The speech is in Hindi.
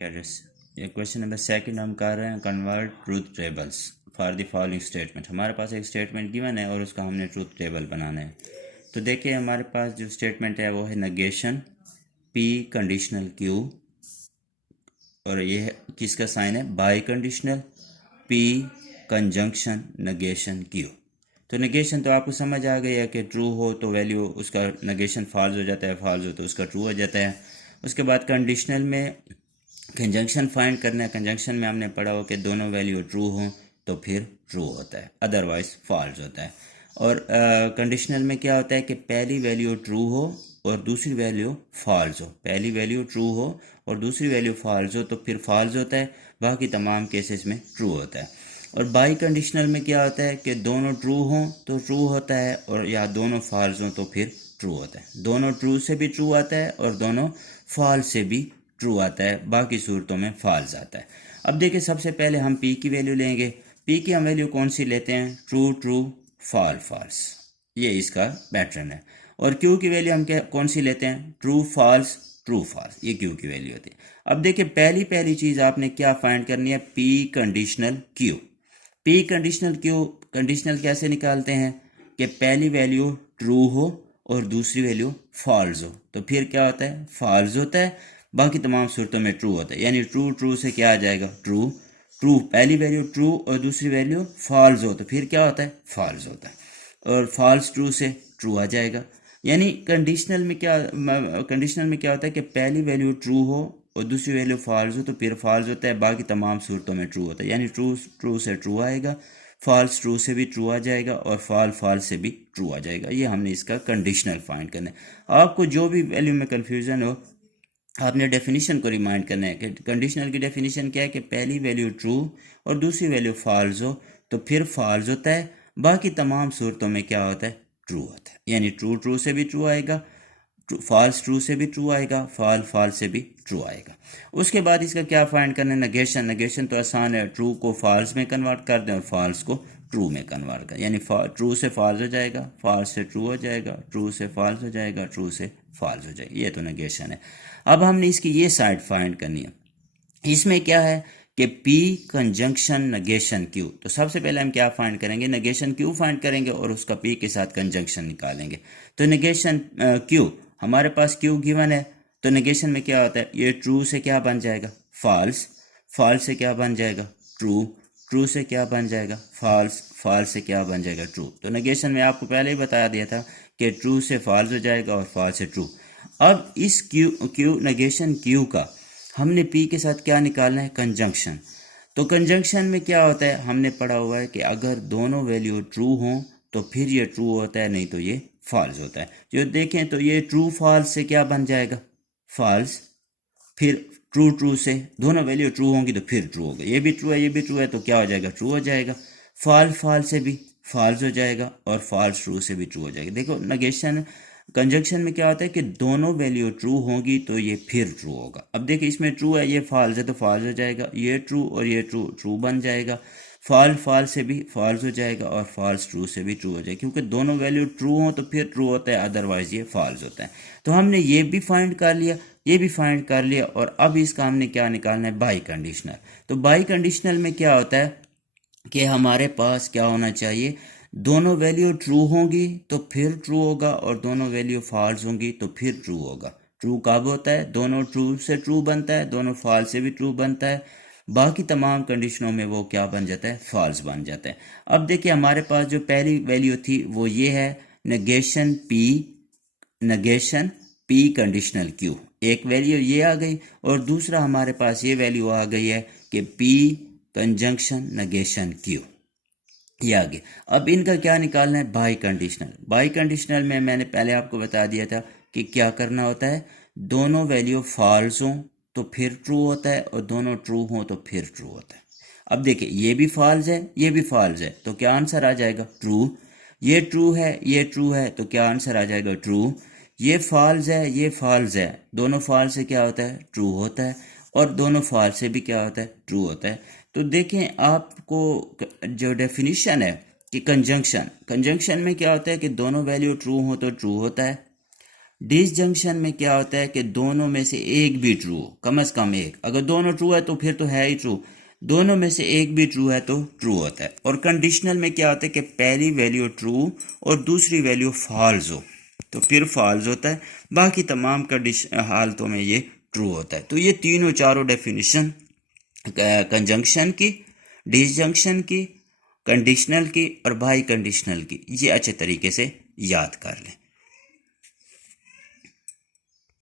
ये क्वेश्चन नंबर सेकंड हम कर रहे हैं convert truth tables for the following statement. हमारे पास एक स्टेटमेंट गिवन है और उसका हमने ट्रूथ टेबल बनाना है। तो देखिए हमारे पास जो स्टेटमेंट है वो है नेगेशन पी कंडीशनल क्यू, और ये है किसका साइन है, by conditional P conjunction negation Q. तो नेगेशन तो आपको समझ आ गई है कि ट्रू हो तो वैल्यू उसका नेगेशन फॉल्स हो जाता है, फॉल्स हो तो उसका ट्रू हो जाता है। उसके बाद कंडीशनल में कंजंक्शन फाइंड करना है। कंजंक्शन में हमने पढ़ा हो कि दोनों वैल्यू ट्रू हो तो फिर ट्रू होता है, अदरवाइज फॉल्स होता है। और कंडीशनल में क्या होता है कि पहली वैल्यू ट्रू हो और दूसरी वैल्यू फॉल्स हो। पहली वैल्यू ट्रू हो और दूसरी वैल्यू फॉल्स हो तो फिर फॉल्स होता है, बाकी तमाम केसेस में ट्रू होता है। और बाई कंडीशनल में क्या होता है कि दोनों ट्रू हों तो ट्रू होता है, और या दोनों फॉल्स हों तो फिर ट्रू होता है। दोनों ट्रू से भी ट्रू आता है और दोनों फॉल्स से भी ट्रू आता है, बाकी सूरतों में फॉल्स आता है। अब देखिए सबसे पहले हम पी की वैल्यू लेंगे। पी की हम वैल्यू कौन सी लेते हैं, ट्रू ट्रू फॉल फॉल्स, ये इसका पैटर्न है। और क्यू की वैल्यू हम क्या कौन सी लेते हैं, ट्रू फॉल्स ट्रू फॉल्स, ये क्यू की वैल्यू होती है। अब देखिए पहली चीज आपने क्या फाइंड करनी है, P conditional Q. P conditional Q, conditional कैसे निकालते हैं कि पहली वैल्यू ट्रू हो और दूसरी वैल्यू फॉल्स हो तो फिर क्या होता है, फॉल्स होता है, बाकी तमाम सूरतों में ट्रू होता है। यानी ट्रू ट्रू से क्या आ जाएगा, ट्रू ट्रू, पहली वैल्यू ट्रू और दूसरी वैल्यू फॉल्स हो तो फिर क्या होता है, फॉल्स होता है। और फॉल्स ट्रू से ट्रू आ जाएगा। यानी कंडीशनल में क्या होता है कि पहली वैल्यू ट्रू हो और दूसरी वैल्यू फॉल्स हो तो फिर फॉल्स होता है, बाकी तमाम सूरतों में ट्रू होता है। यानी ट्रू ट्रू से ट्रू आएगा, फॉल्स ट्रू से भी ट्रू आ जाएगा और फॉल्स से भी ट्रू आ जाएगा। ये हमने इसका कंडीशनल फाइंड करना है। आपको जो भी वैल्यू में कन्फ्यूजन हो आपने डेफिनेशन को रिमाइंड करना है कि कंडीशनल की डेफिनेशन क्या है कि पहली वैल्यू ट्रू और दूसरी वैल्यू फॉल्स हो तो फिर फॉल्स होता है, बाकी तमाम सूरतों में क्या होता है, ट्रू होता है। यानी ट्रू ट्रू से भी ट्रू आएगा, फॉल्स ट्रू से भी ट्रू आएगा, फॉल्स से भी ट्रू आएगा। उसके बाद इसका क्या फाइंड करना है, नेगेशन। नेगेशन तो आसान है, ट्रू को फॉल्स में कन्वर्ट कर दें और फॉल्स को ट्रू में कन्वर्ट कर, यानी ट्रू से फॉल्स हो जाएगा, फॉल्स से ट्रू हो जाएगा, ट्रू से फॉल्स हो जाएगा, ट्रू से फॉल्स हो जाएगा। ये तो नेगेशन है। अब हमने इसकी ये साइड फाइंड करनी है। इसमें क्या है कि P कंजंक्शन नेगेशन Q। तो सबसे पहले हम क्या फाइंड करेंगे, नेगेशन Q फाइंड करेंगे और उसका P के साथ कंजंक्शन निकालेंगे। तो नेगेशन Q, हमारे पास Q गिवन है तो नेगेशन में क्या होता है, ये ट्रू से क्या बन जाएगा, फॉल्स, फॉल्स से क्या बन जाएगा, ट्रू, ट्रू से क्या बन जाएगा, फॉल्स, फॉल्स से क्या बन जाएगा, ट्रू। तो नेगेशन में आपको पहले ही बता दिया था कि ट्रू से फॉल्स हो जाएगा और फॉल्स से ट्रू। अब इस क्यू नेगेशन क्यू का हमने पी के साथ क्या निकालना है, कंजंक्शन। तो कंजंक्शन में क्या होता है, हमने पढ़ा हुआ है कि अगर दोनों वैल्यू ट्रू हों तो फिर ये ट्रू होता है, नहीं तो ये फॉल्स होता है। जो देखें तो ये ट्रू फॉल्स से क्या बन जाएगा, फॉल्स, फिर ट्रू ट्रू से दोनों वैल्यू ट्रू होंगी तो फिर ट्रू होगा, ये भी ट्रू है ये भी ट्रू है तो क्या हो जाएगा, ट्रू हो जाएगा। फॉल्स से भी फॉल्स हो जाएगा और फॉल्स ट्रू से भी ट्रू हो जाएगा। देखो नेगेशन कंजंक्शन में क्या होता है कि दोनों वैल्यू ट्रू होगी तो ये फिर ट्रू होगा। अब देखिए इसमें ट्रू है, ये फॉल्स है तो फॉल्स हो जाएगा, ये ट्रू और ये ट्रू ट्रू बन जाएगा, फॉल्स से भी फॉल्स हो जाएगा और फॉल्स ट्रू से भी ट्रू हो जाएगा, क्योंकि दोनों वैल्यू ट्रू हो तो फिर ट्रू होता है, अदरवाइज ये फॉल्स होता है। तो हमने ये भी फाइंड कर लिया, ये भी फाइंड कर लिया, और अब इसका हमने क्या निकालना है, बाई कंडीशनल। तो बाई कंडीशनल में क्या होता है कि हमारे पास क्या होना चाहिए, दोनों वैल्यू ट्रू होंगी तो फिर ट्रू होगा और दोनों वैल्यू फॉल्स होंगी तो फिर ट्रू होगा। ट्रू कब होता है, दोनों ट्रू से ट्रू बनता है, दोनों फॉल्स से भी ट्रू बनता है, बाकी तमाम कंडीशनों में वो क्या बन जाता है, फॉल्स बन जाता है। अब देखिए हमारे पास जो पहली वैल्यू थी वो ये है, नेगेशन पी कंडीशनल क्यू, एक वैल्यू ये आ गई और दूसरा हमारे पास ये वैल्यू आ गई है कि पी कंजंक्शन नेगेशन क्यू, ये आगे। अब इनका क्या निकालना है, बाई कंडीशनल। बाई कंडीशनल में मैंने पहले आपको बता दिया था कि क्या करना होता है, दोनों वैल्यू फॉल्स हों तो फिर ट्रू होता है और दोनों ट्रू हों तो फिर ट्रू होता है। अब देखिए ये भी फॉल्स है ये भी फॉल्स है तो क्या आंसर आ जाएगा, ट्रू। ये ट्रू है ये ट्रू है तो क्या आंसर आ जाएगा, ट्रू। ये फॉल्स है ये फॉल्स है, दोनों फॉल्स से क्या होता है, ट्रू होता है, और दोनों फॉल्स से भी क्या होता है, ट्रू होता है। तो देखें आपको जो डेफिनेशन है कि कंजंक्शन में क्या होता है कि दोनों वैल्यू ट्रू हो तो ट्रू होता है, डिसजंक्शन में क्या होता है कि दोनों में से एक भी ट्रू हो, कम से कम एक। अगर दोनों ट्रू है तो फिर तो है ही ट्रू, दोनों में से एक भी ट्रू है तो ट्रू होता है। और कंडीशनल में क्या होता है कि पहली वैल्यू ट्रू और दूसरी वैल्यू फॉल्स हो तो फिर फॉल्स होता है, बाकी तमाम हालतों में ये ट्रू होता है। तो ये तीनों चारों डेफिनेशन कंजंक्शन की, डिसजंक्शन की, कंडीशनल की और बाई कंडीशनल की, ये अच्छे तरीके से याद कर लें।